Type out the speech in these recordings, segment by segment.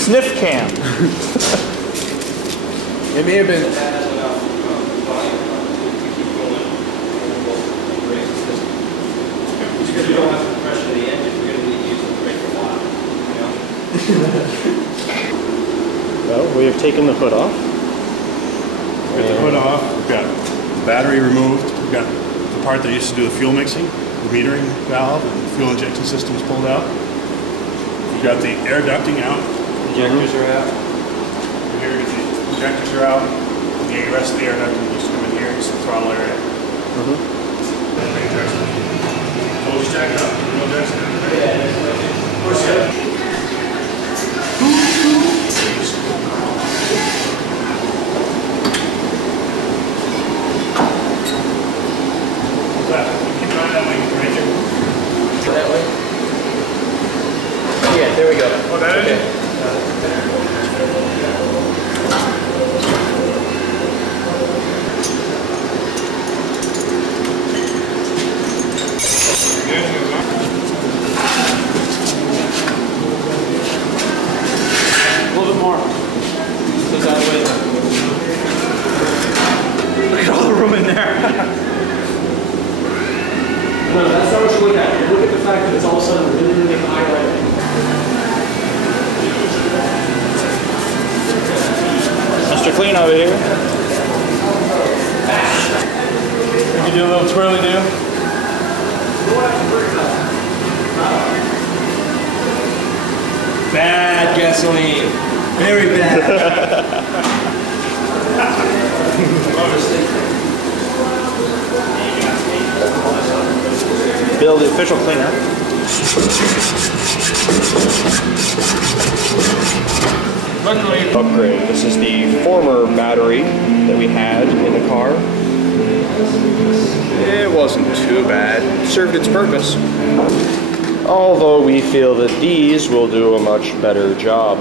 sniff cam. It may have been. Because you don't have to pressure the engine, you're going to need to use the brake a lot. Well, we have taken the hood off. We've got the hood off, we've got the battery removed, we've got the part that used to do the fuel mixing, the metering valve, and the fuel injection system's pulled out. We've got the air ducting out. Injectors are out. Here, the injectors are out. The rest of the air ducting just come in here, just the throttle area. So we'll just jack it up. No jacks down. Push it. Keep an eye that way, Ranger. That way? Yeah, there we go. Oh, that is it? A little bit more. So that way. Look at all the room in there. No, that's not what you look at. You look at the fact that it's all of a sudden really, really high right now. Mr. Clean over here. We can do a little twirly do. Bad gasoline. Very bad. Bill, the official cleaner. Upgrade. This is the former battery that we had in the car. It wasn't too bad. It served its purpose. Although we feel that these will do a much better job.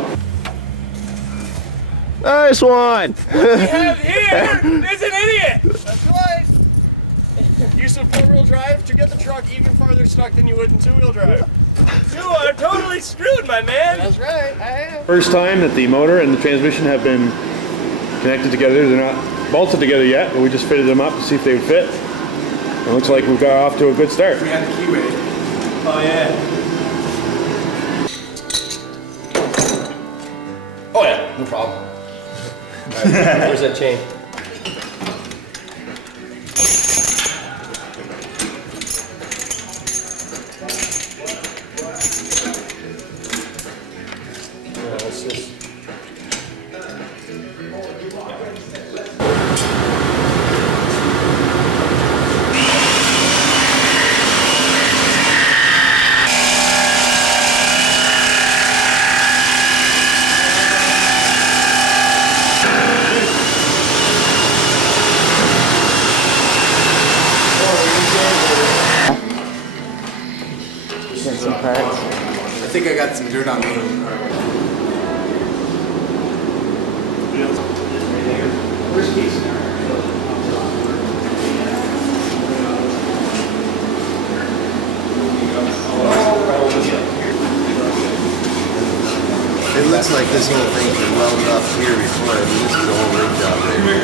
Nice one! What we have here is an idiot! That's right! Use some four-wheel drive to get the truck even farther stuck than you would in two-wheel drive. You are totally screwed, my man! That's right, I am. First time that the motor and the transmission have been connected together. They're not bolted together yet, but we just fitted them up to see if they would fit. It looks like we've got off to a good start. We had the key ready. Oh, yeah. Oh yeah, no problem. Where's that chain? I think I got some dirt on me. Where's keys? It looks like this whole thing was welded up here before. I mean, this is the whole rig job right here.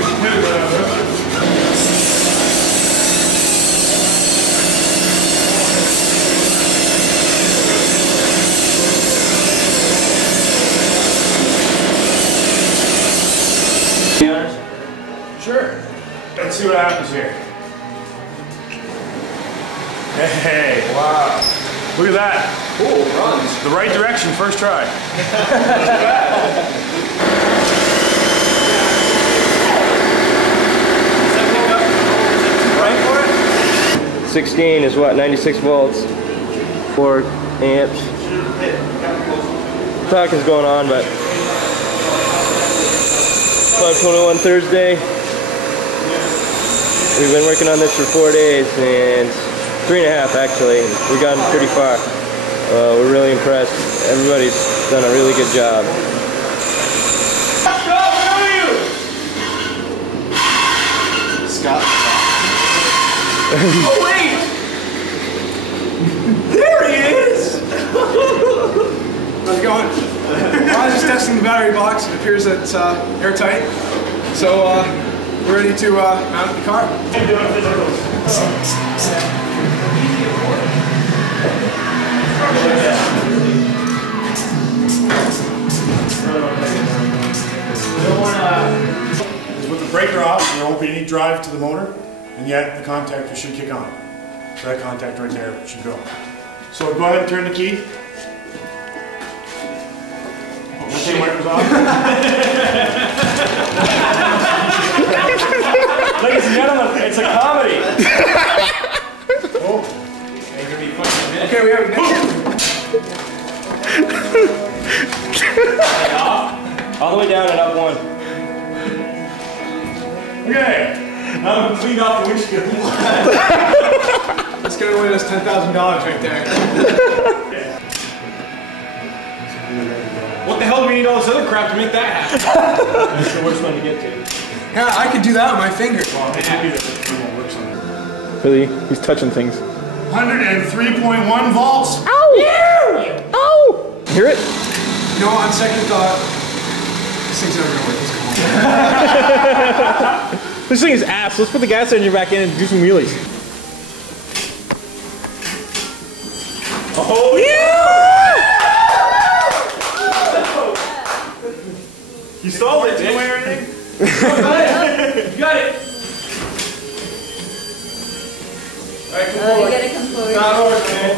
3 hours? Sure. Let's see what happens here. Hey, wow. Look at that. Cool, runs. The right direction, first try. 16 is what, 96 volts, 4 amps. Talk is going on, but 5:21 Thursday. We've been working on this for 4 days, and 3.5 actually. We've gotten pretty far. We're really impressed. Everybody's done a really good job. Scott, where are you? Scott. Oh wait! There he is! How's it going? I was just testing the battery box. It appears that it's airtight. So we're ready to mount the car. With the breaker off, there won't be any drive to the motor, and yet the contactor should kick on. So that contact right there should go. So go ahead and turn the key. Okay, wipers off. Ladies and gentlemen, it's a comedy. Oh. Okay, we have ignition. All the way down and up one. Okay. Now I'm cleaned off the windshield. That's gonna win us $10,000 right there. What the hell do we need all this other crap to make that happen? That's the worst one to get to. Yeah, I could do that with my finger. Really? He's touching things. 103.1 volts. Ow! Ow! Hear it? You know, on second thought, this thing's never gonna work. This thing is ass. Let's put the gas engine back in and do some wheelies. Oh yeah! You stole it, didn't wear anything? You got it. Alright, come forward. You gotta come forward. Not over, man.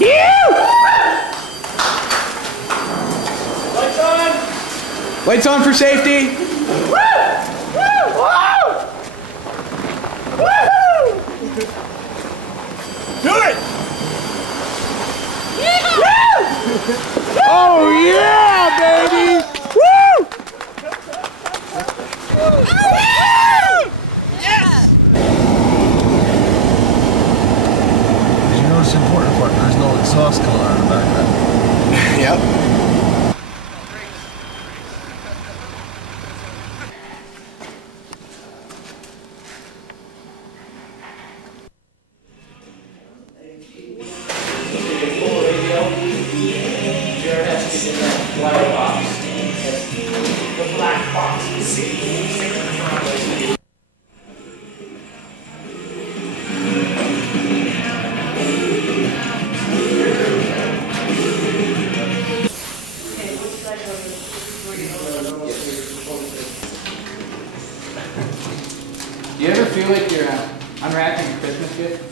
Yeah! Lights on! Lights on for safety. Do it! Oh yeah, baby! Woo! Did you notice the important part? There's no exhaust coming out of the back end. Yep. Do you ever feel like you're unwrapping a Christmas gift?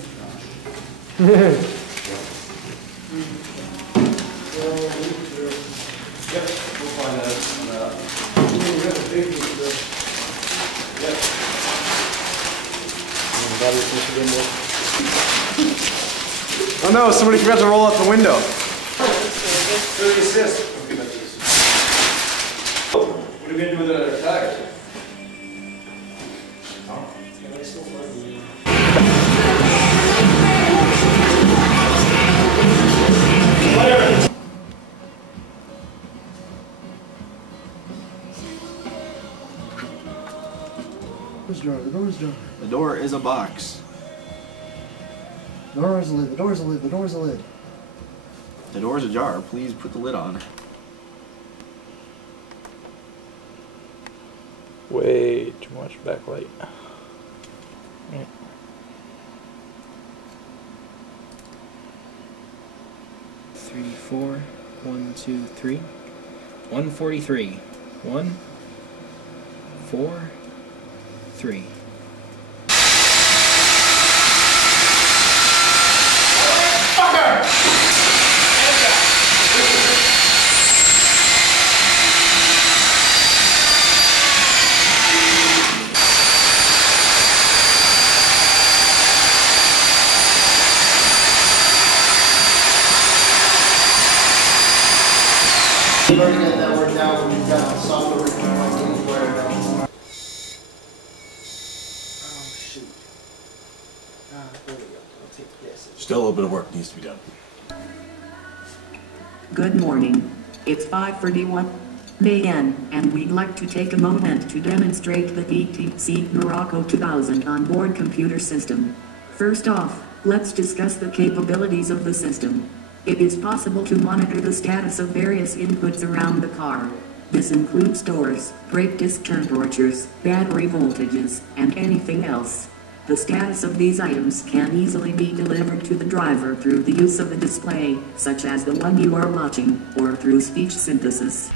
Oh no, somebody forgot to roll out the window. What are we gonna do with the tires? The door is a box. The door is a lid, the door is a lid, the door is a lid. The door is ajar. Please put the lid on. Way too much backlight. Yeah. Three, four, 1, 2, 3. 143. 1, 4, 3. We've already got that worked out. We've got software working on like anywhere. Oh shoot. There we go. I'll take this. Still a little bit of work needs to be done. Good morning. It's 5:31 a.m. and we'd like to take a moment to demonstrate the VTC MooRocco 2000 onboard computer system. First off, Let's discuss the capabilities of the system. It is possible to monitor the status of various inputs around the car. This includes doors, brake disc temperatures, battery voltages, and anything else. The status of these items can easily be delivered to the driver through the use of a display, such as the one you are watching, or through speech synthesis.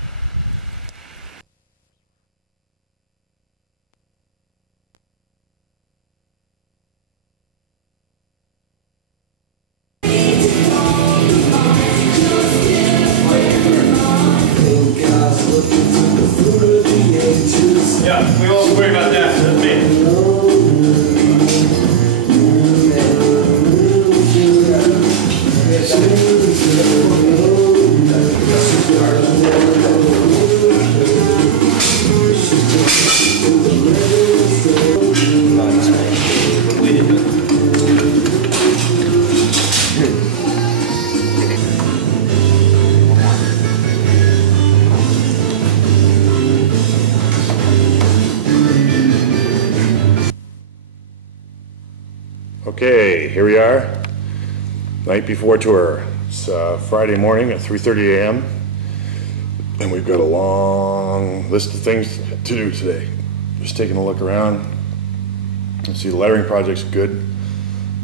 Yeah, we won't worry about that. That's me. Okay, here we are, night before tour. It's Friday morning at 3:30 a.m. and we've got a long list of things to do today. Just taking a look around. You see the lettering project's good,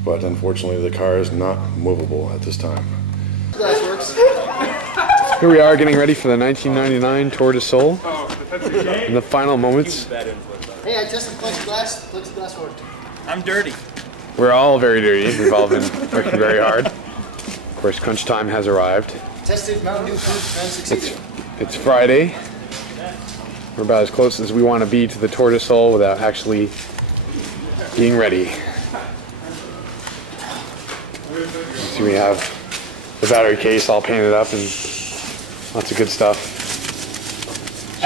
but unfortunately the car is not movable at this time. Here we are getting ready for the 1999 Tour de Sol in the final moments. Hey, I tested plexiglass worked. I'm dirty. We're all very dirty. We've all been working very hard. Of course, crunch time has arrived. Tested Mountain Dew food and succeeded. It's Friday. We're about as close as we want to be to the Tour de Sol without actually being ready. So we have the battery case all painted up and lots of good stuff.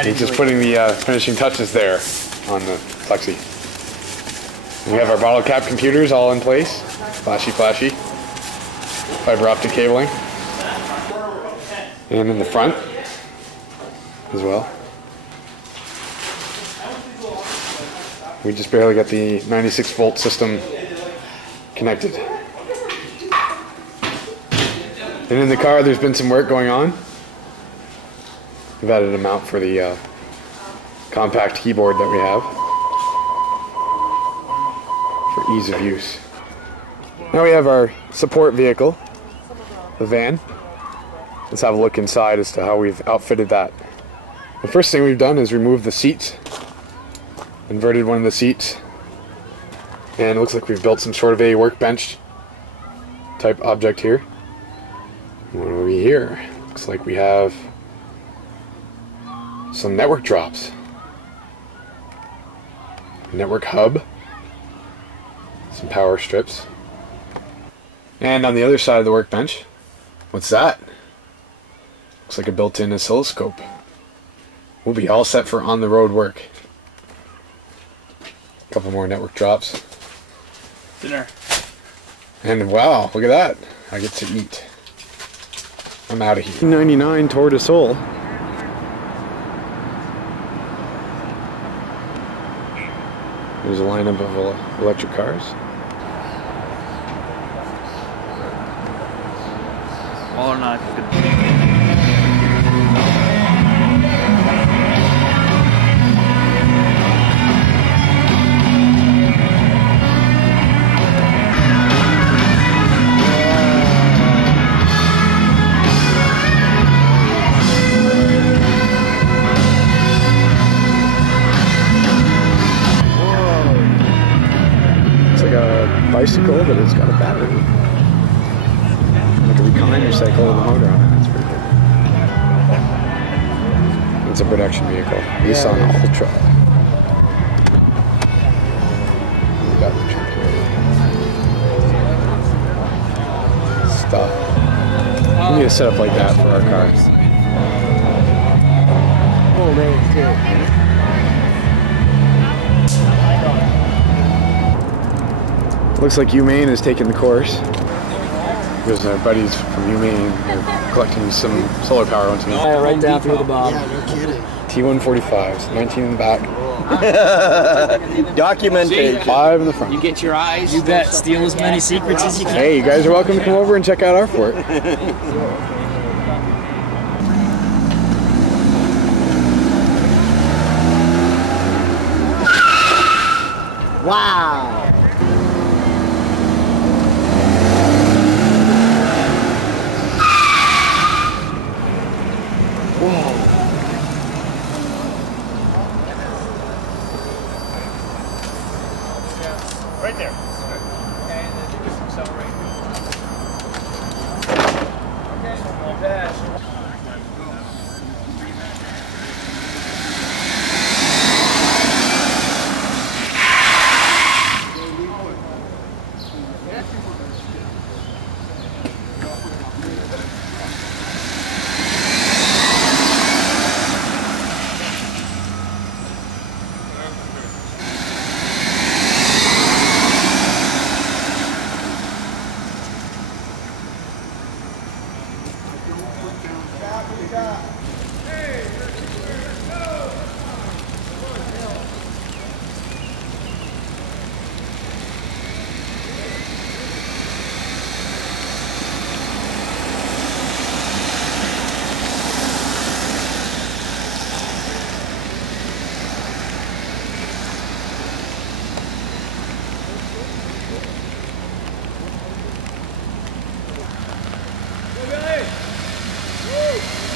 We're just putting the finishing touches there on the plexi. We have our bottle cap computers all in place. Flashy, flashy. Fiber optic cabling. And in the front as well. We just barely got the 96 volt system connected. And in the car there's been some work going on. We've added a mount for the compact keyboard that we have. For ease of use. Now we have our support vehicle, the van. Let's have a look inside as to how we've outfitted that. The first thing we've done is remove the seats. Inverted one of the seats. And it looks like we've built some sort of a workbench type object here. What do we here? Looks like we have some network drops. Network hub. Some power strips. And on the other side of the workbench, what's that? Looks like a built-in oscilloscope. We'll be all set for on-the-road work. A couple more network drops. Dinner. And wow, look at that. I get to eat. I'm out of here. 99 Tour de Sol. There's a lineup of electric cars. All or not. It's like a bicycle, but it's got a battery. Like a recliner cycle with a motor on it. That's pretty cool. It's a production vehicle. Nissan Ultra. We got the trunk here. Stuff. We need to set up like that for our cars. Oh, man, too. Looks like UMaine is taking the course. There's our buddies from UMaine. They're collecting some solar power onto me. Right down through the bottom. Yeah, no kidding. T145s, 19 in the back. Documentation. 5 in the front. You get your eyes. You bet. Steal as many secrets as you can. Hey, you guys are welcome to come over and check out our fort. Wow. Right there. And then just accelerate. Okay, like that.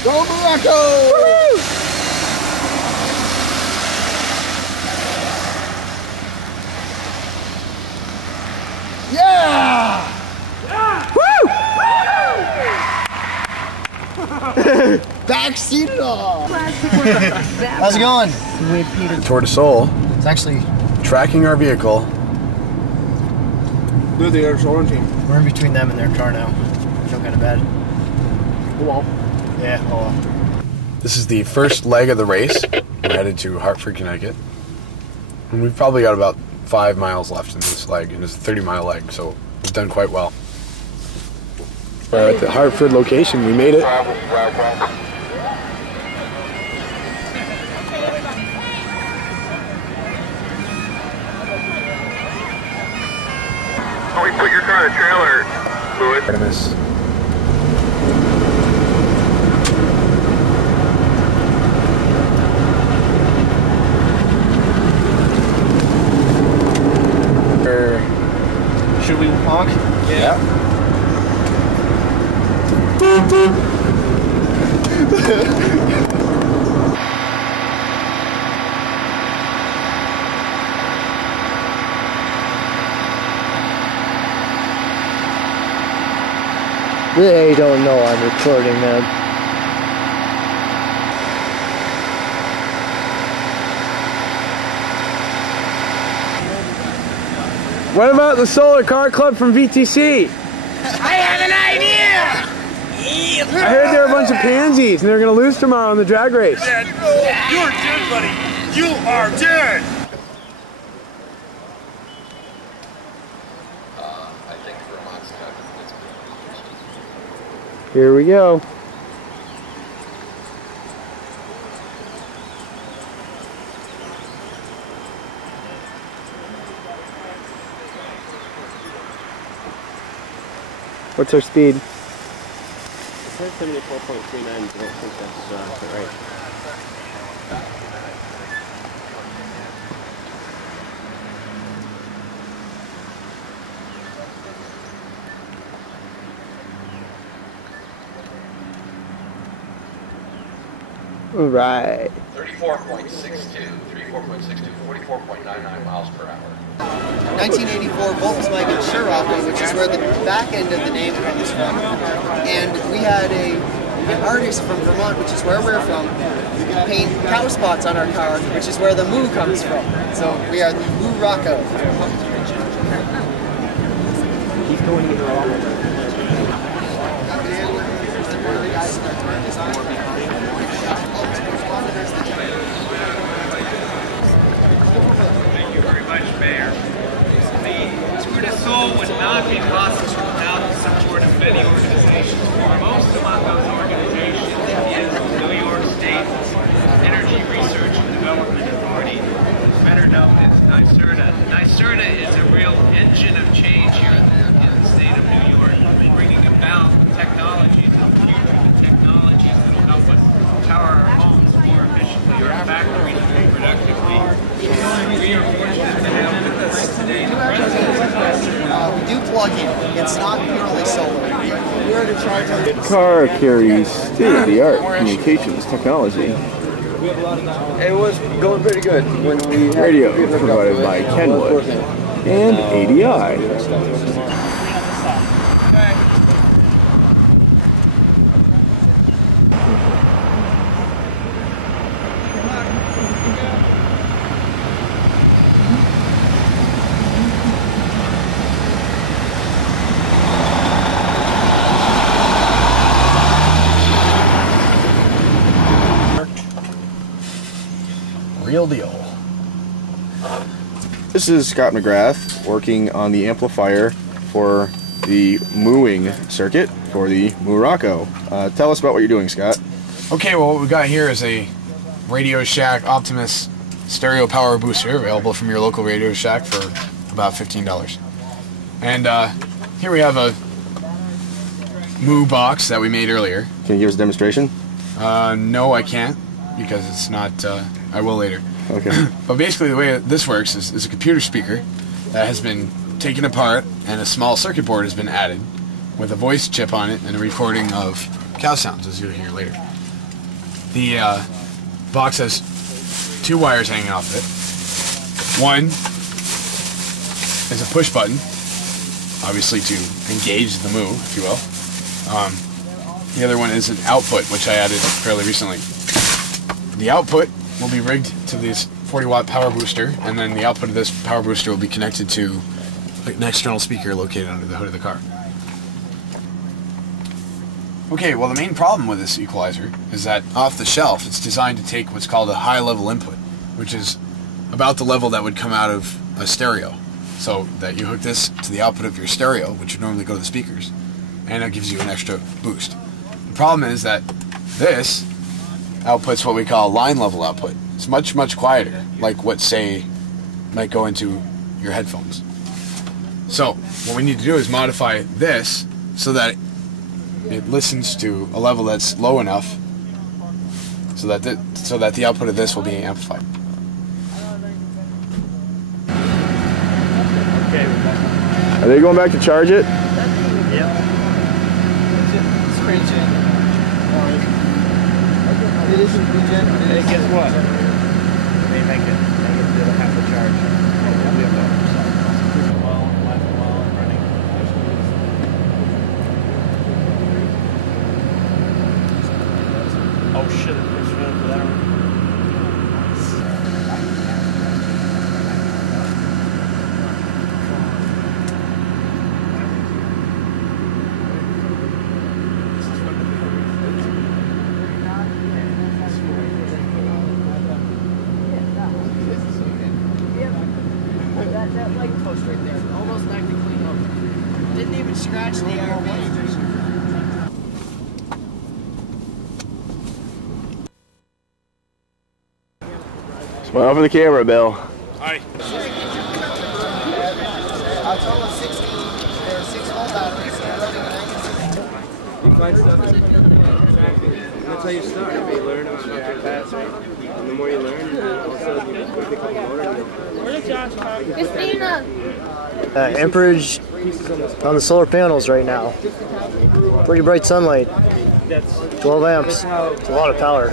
Go MooRocco! Yeah! Backseat it all! How's it going? Tour de Sol. It's actually Tracking our vehicle. we're in between them and their car now. I feel kind of bad. Well. Yeah, oh well. This is the first leg of the race. We're headed to Hartford, Connecticut. And we've probably got about 5 miles left in this leg, and it's a 30-mile leg, so we've done quite well. We're at the Hartford location. We made it. Oh, we put your car in a trailer, Louis. Artemis. Should we honk? Yeah. They don't know I'm recording them. What about the Solar Car Club from VTC? I have an idea! I heard they're a bunch of pansies and they're going to lose tomorrow in the drag race. You're dead, buddy. You are dead! I think Vermont's got it. Here we go. What's our speed? It says 74.39, I don't think that's right. All right. 34.62, 44.99 miles per hour. 1984 Volkswagen Scirocco, which is where the back end of the name comes from. And we had an artist from Vermont, which is where we're from, paint cow spots on our car, which is where the moo comes from. So we are the MooRocco. Keep going to the wrong. Thank you very much, Mayor. The Tour de Sol would not be possible without the support of many organizations. Most among those organizations is New York State Energy know, it's NYSERDA. NYSERDA is a real engine of change here in the state of New York, bringing about technologies and future technologies that will help us power our homes more efficiently, our factories more productively. We are fortunate to have with us today the president. We do plug in. It's not purely solar. We're to charge our The car carries state-of-the-art communications technology. It was going pretty good when we had Radio provided by Kenwood and ADI. Real deal. This is Scott McGrath working on the amplifier for the mooing circuit for the MooRocco. Tell us about what you're doing, Scott. Okay, well, what we got here is a Radio Shack Optimus stereo power booster available from your local Radio Shack for about $15. And here we have a Moo box that we made earlier. Can you give us a demonstration? No, I can't, because it's not, I will later. Okay. But basically the way this works is a computer speaker that has been taken apart and a small circuit board has been added with a voice chip on it and a recording of cow sounds, as you'll hear later. The box has two wires hanging off of it. One is a push button, obviously to engage the Moo, if you will. The other one is an output, which I added fairly recently. The output will be rigged to this 40-watt power booster, and then the output of this power booster will be connected to an external speaker located under the hood of the car. Okay, well, the main problem with this equalizer is that off the shelf it's designed to take what's called a high-level input, which is about the level that would come out of a stereo. So that you hook this to the output of your stereo, which would normally go to the speakers, and it gives you an extra boost. The problem is that this outputs what we call line level output. It's much, much quieter, like what, say, might go into your headphones. So what we need to do is modify this so that it listens to a level that's low enough so that the output of this will be amplified. Are they going back to charge it? Yeah. Screen gen. It isn't regen. Hey, guess what? They make it do half the charge. Oh shit, it's running for that one. That light post right there, almost knocked it clean off. Didn't even scratch the airbag. Smile for the camera, Bill. Hi. A total of 60. There are 6 volt batteries. You find stuff. That's how you start. You learn about your past, right? And the more you learn, all of a sudden you pick up a motor. Christina! Amperage on the solar panels right now. Pretty bright sunlight. 12 amps. It's a lot of power.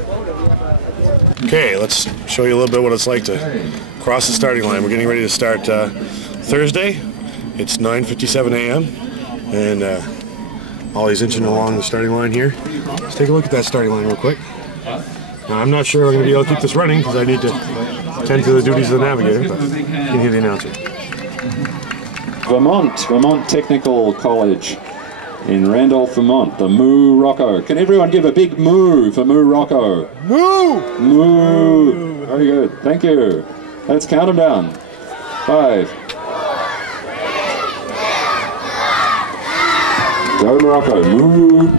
Okay, let's show you a little bit what it's like to cross the starting line. We're getting ready to start Thursday. It's 9:57 a.m. and Ollie's inching along the starting line here. Let's take a look at that starting line real quick. Now, I'm not sure we're going to be able to keep this running because I need to attend to the duties of the navigator, but you can hear the announcer. Vermont Technical College in Randolph, Vermont, the MooRocco. Can everyone give a big moo for MooRocco? Moo! Moo! Very good, thank you. Let's count them down. 5. Go MooRocco, moo!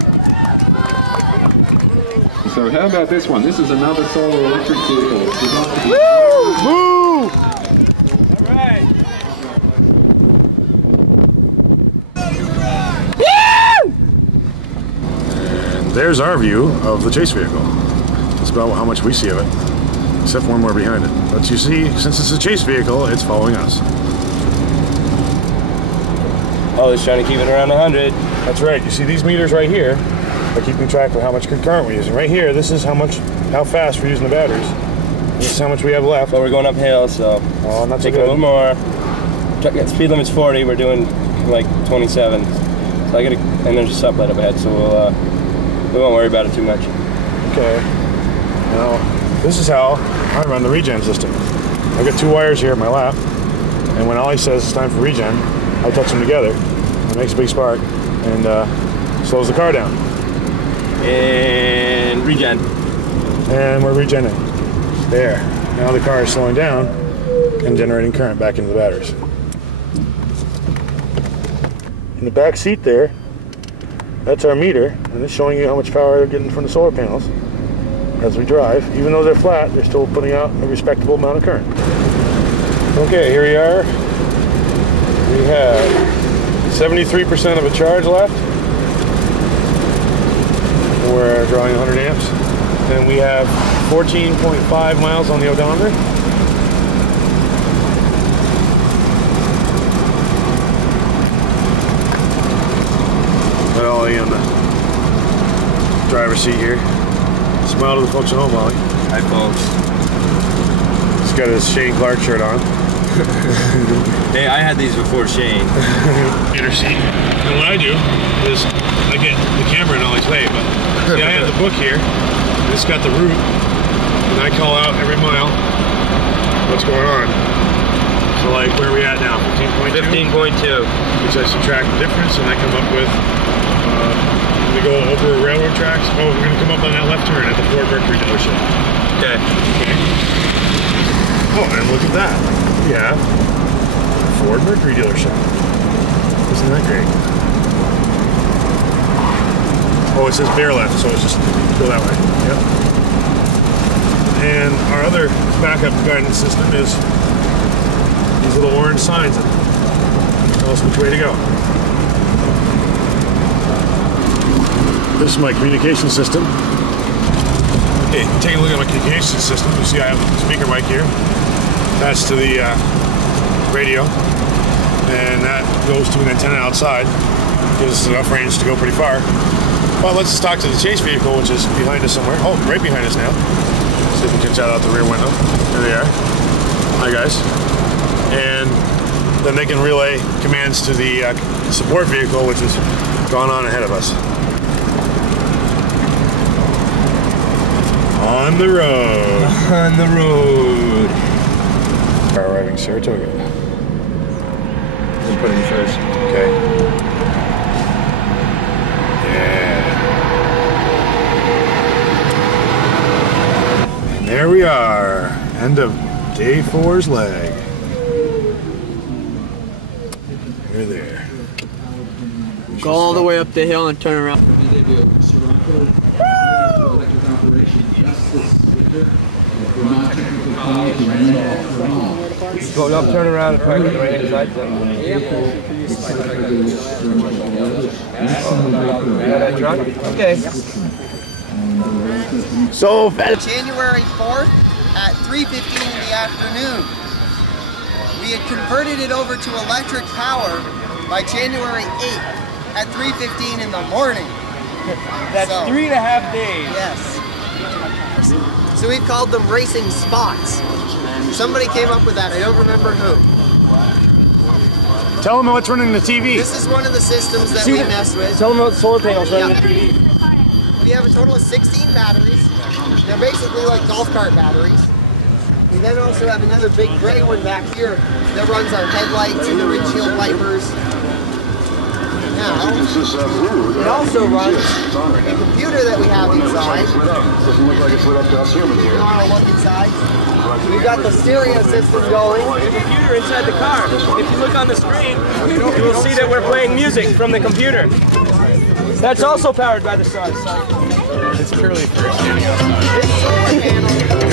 So how about this one? This is another solar electric vehicle. It's designed to be Moo! there's our view of the chase vehicle. That's about how much we see of it, except when we're behind it. But you see, since it's a chase vehicle, it's following us. Oh, it's trying to keep it around 100. That's right. You see these meters right here are keeping track of how much current we're using. Right here, this is how fast we're using the batteries. This is how much we have left. But we're going uphill, so not take so a little more. Speed limit's 40. We're doing like 27. So I gotta, and there's a stoplight up ahead, so we won't worry about it too much. Okay. Now, this is how I run the regen system. I've got 2 wires here at my lap, and when Ollie says it's time for regen, I touch them together. It makes a big spark and slows the car down. And regen. And we're regenerating. There. Now the car is slowing down and generating current back into the batteries. In the back seat there, that's our meter, and it's showing you how much power they're getting from the solar panels as we drive. Even though they're flat, they're still putting out a respectable amount of current. Okay, here we are. We have 73% of a charge left. We're drawing 100 amps. And we have 14.5 miles on the odometer. Got Ollie on the driver's seat here. Smile to the folks at home, Ollie. Hi, folks. He's got his Shane Clark shirt on. Hey, I had these before Shane. Inner seat. And what I do is I get the camera in Ollie's way, but see, I have the book here. It's got the route, and I call out every mile what's going on. So, like, where are we at now? 15.2? 15.2. Which I subtract the difference, and I come up with, we go over railroad tracks. Oh, we're going to come up on that left turn at the Ford Mercury dealership. Okay. Oh, and look at that. We have a Ford Mercury dealership. Isn't that great? Oh, it says bear left, so it's just go that way. Yep. And our other backup guidance system is these little orange signs that tell us which way to go. This is my communication system. Okay, take a look at my communication system. You see I have a speaker mic here. That's to the radio, and that goes to an antenna outside. Gives us enough range to go pretty far. Well, let's just talk to the chase vehicle, which is behind us somewhere. Oh, right behind us now. See if we can shout out the rear window. There they are. Hi, guys. And then they can relay commands to the support vehicle, which has gone on ahead of us. On the road. On the road. Car arriving Saratoga. We'll put in first. Okay. Yeah. And there we are. End of day 4's leg. We're there. Go all the way up the hill and turn around. Vermont Technical College MooRocco. Go up, turn around, and park on the right hand side. That truck? Okay. So, January 4th at 3:15 in the afternoon. We had converted it over to electric power by January 8th at 3:15 in the morning. That's 3.5 days. Yes. So we've called them racing spots. Somebody came up with that. I don't remember who. Tell them what's running the TV. This is one of the systems that we mess with. Tell them about the solar panels running the TV. We have a total of 16 batteries. They're basically like golf cart batteries. We then also have another big gray one back here that runs our headlights and the windshield wipers. Now, it also runs a computer that we have inside. Doesn't look like it's lit up to us humans here. You want to look inside? We've got the stereo system going. The computer inside the car. If you look on the screen, you will see that we're playing music from the computer. That's also powered by the sun. It's purely for standing outside. This solar panel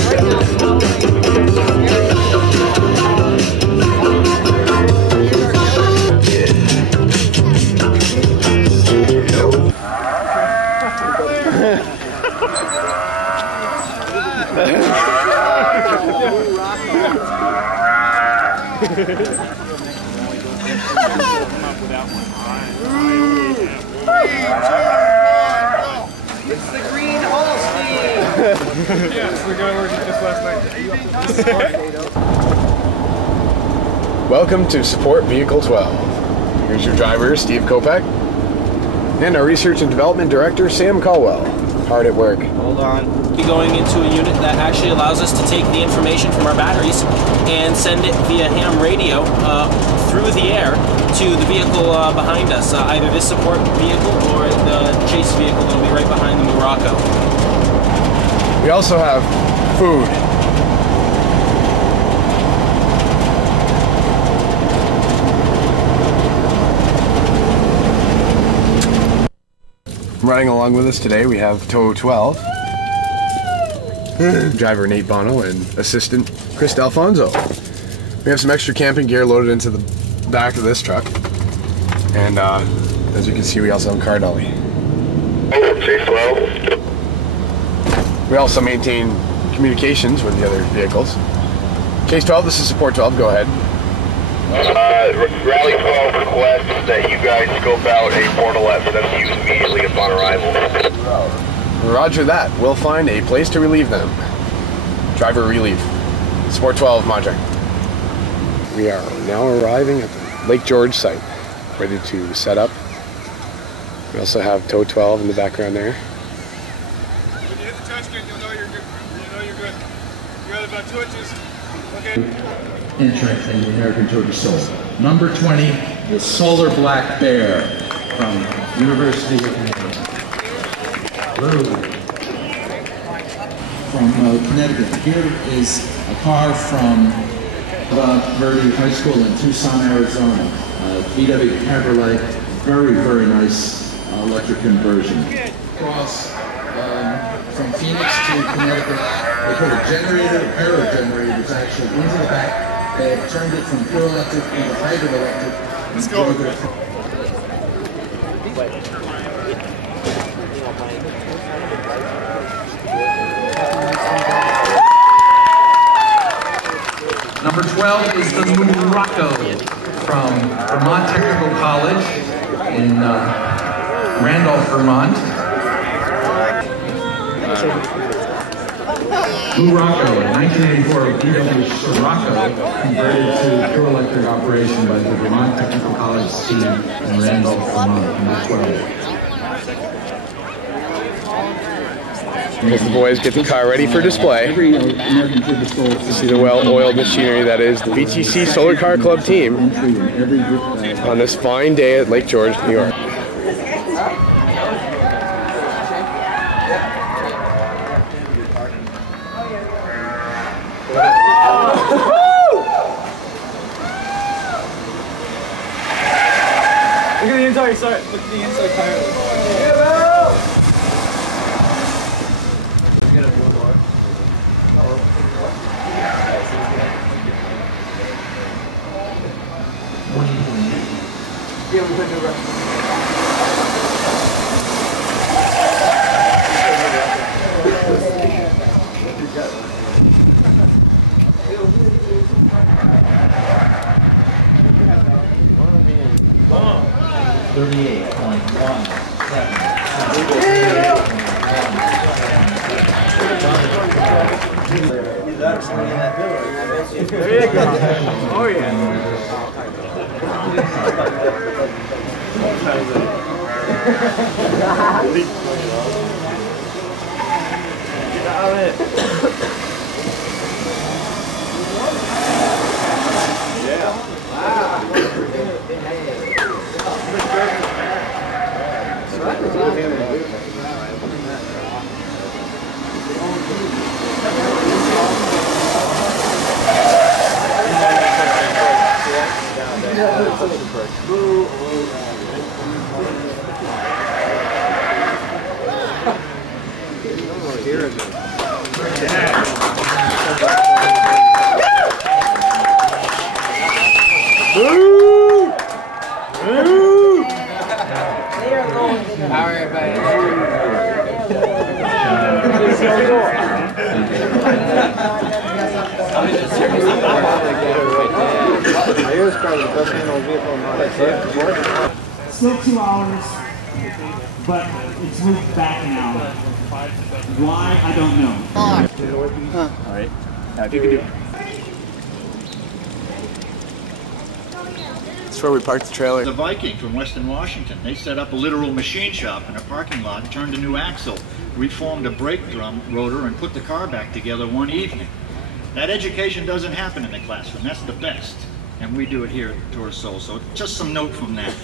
It's the green hall, Steve! Yes, the guy working just last night. Welcome to Support Vehicle 12. Here's your driver, Steve Kopak, and our Research and Development Director, Sam Caldwell. Hard at work. Hold on. We're going into a unit that actually allows us to take the information from our batteries and send it via ham radio through the air to the vehicle behind us, either this support vehicle or the chase vehicle that will be right behind the MooRocco. We also have food. Riding along with us today, we have Tow 12, driver Nate Bono, and assistant Chris D'Alfonso. We have some extra camping gear loaded into the back of this truck, and as you can see, we also have a car dolly. Chase 12. We also maintain communications with the other vehicles. Chase 12, this is Support 12, go ahead. Rally 12 requests that you guys scope out a portalet for them to use immediately upon arrival. Roger that. We'll find a place to relieve them. Driver relieve. Support 12, Monterey. We are now arriving at the Lake George site, ready to set up. We also have Tow 12 in the background there. When you hit the touchscreen, you'll know you're good. You know you're good. You got about 2 inches. Okay. Entrant in the American Tour de Soul. Number 20, the Solar Black Bear from University of Maryland. From Connecticut. Here is a car from Verde High School in Tucson, Arizona. VW Cabriolet, very, very nice electric conversion. Across from Phoenix to Connecticut, they put a generator, a pair of generators actually into the back. They turned it from pure electric into hybrid electric. Let's go. Number 12 is the MooRocco from Vermont Technical College in Randolph, Vermont. MooRocco, 1984 VW Scirocco, converted to pure electric operation by the Vermont Technical College team in Randolph, Vermont, number 12. As the boys get the car ready for display, you see the well-oiled machinery that is the VTC Solar Car Club team on this fine day at Lake George, New York. Look at the inside, sorry. Look at the inside tire. Yeah, we put new Oh yeah. race car with the best handled vehicle in my life. Still 2 hours, but it's moved back an hour. Why? I don't know. All right. Now, if you could do. That's where we parked the trailer. The Viking from Western Washington. They set up a literal machine shop in a parking lot, turned a new axle, reformed a brake drum rotor, and put the car back together one evening. That education doesn't happen in the classroom. That's the best. And we do it here at Tour Soul. So just some note from that.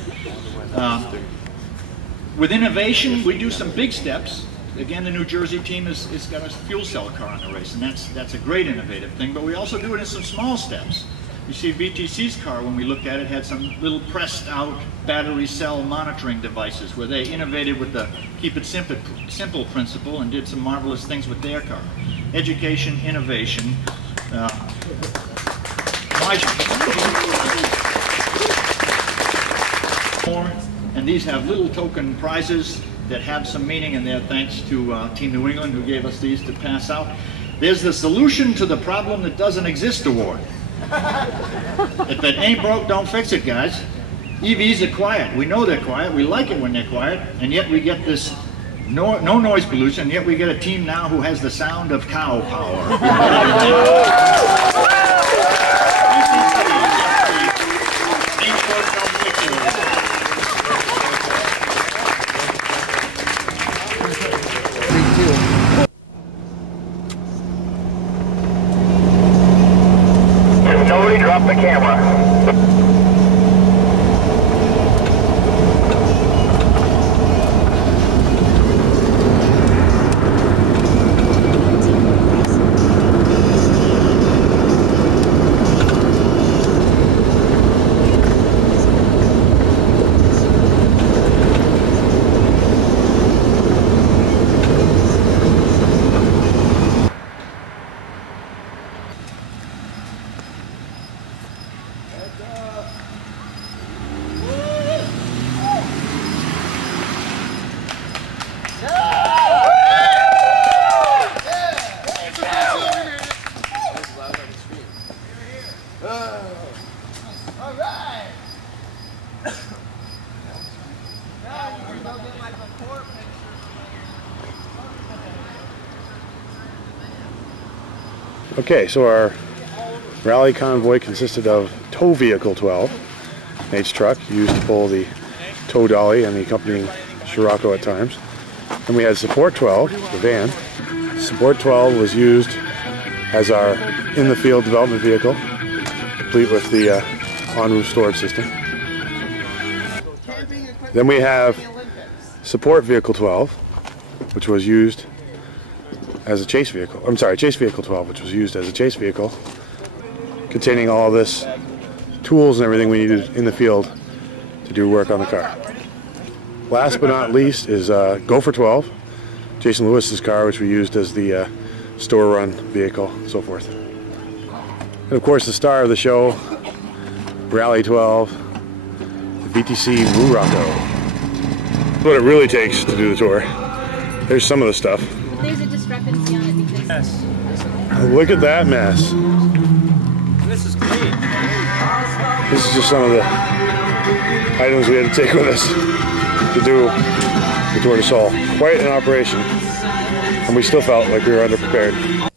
With innovation, we do some big steps. Again, the New Jersey team has got a fuel cell car in the race, and that's a great innovative thing. But we also do it in some small steps. You see, VTC's car, when we looked at it, had some little pressed-out battery cell monitoring devices where they innovated with the keep it simple principle and did some marvelous things with their car. Education, innovation. And these have little token prizes that have some meaning in there, thanks to Team New England, who gave us these to pass out. There's the Solution to the Problem That Doesn't Exist award. If it ain't broke, don't fix it, guys. EVs are quiet. We know they're quiet. We like it when they're quiet, and yet we get this no noise pollution, and yet we get a team now who has the sound of cow power. Nobody drop the camera. Okay, so our rally convoy consisted of tow vehicle 12, Nate's truck, used to pull the tow dolly and the accompanying Scirocco at times. And we had support 12, the van. Support 12 was used as our in-the-field development vehicle, complete with the on-roof storage system. Then we have support vehicle 12, which was used as a chase vehicle. I'm sorry, chase vehicle 12, which was used as a chase vehicle, containing all this tools and everything we needed in the field to do work on the car. Last but not least is Gopher 12, Jason Lewis's car, which we used as the store run vehicle, and so forth. And of course, the star of the show, Rally 12, the VTC MooRocco. What it really takes to do the tour. There's some of the stuff. There's a discrepancy on it because... Yes. Look at that mess. This is clean. This is just some of the items we had to take with us to do the Tour de Sol. Quite an operation, and we still felt like we were underprepared.